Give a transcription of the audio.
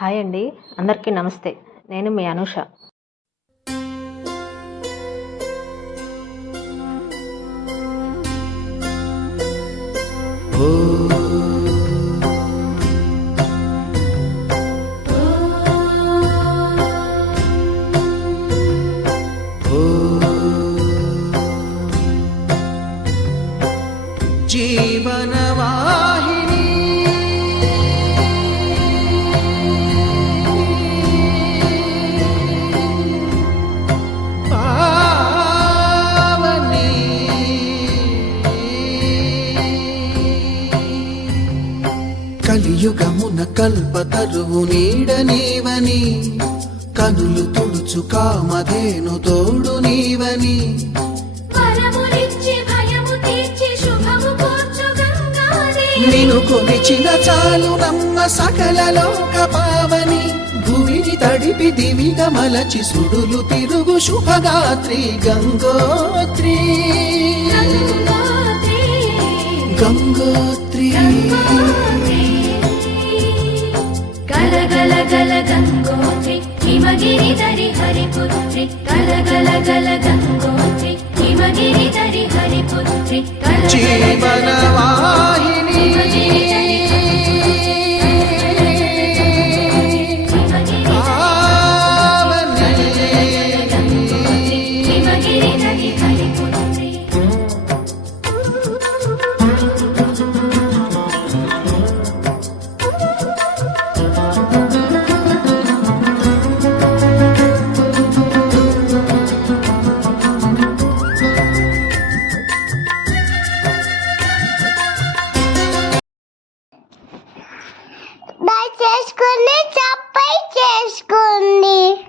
Hi అండి. అందరికీ నమస్తే. నేను మీ అనూష. జీవనవాహిని పావని కలియుగమున కల్పతరువు నీడ నీవని కనులు తుడుచు కామధేను తోడు నీవని నిను కొలిచిన చాలు నమ్మ సకల లోక పావని భూమిని తడిపి దివిగా మలచి సుడులు తిరుగు శుభగాత్రి గంగోత్రి గంగోత్రి గల గల గల గంగోత్రి హిమగిరి దరి హరిపుత్రి గల గల గల గంగోత్రి హిమగిరి దరి హరిపుత్రి జీవనవాహిని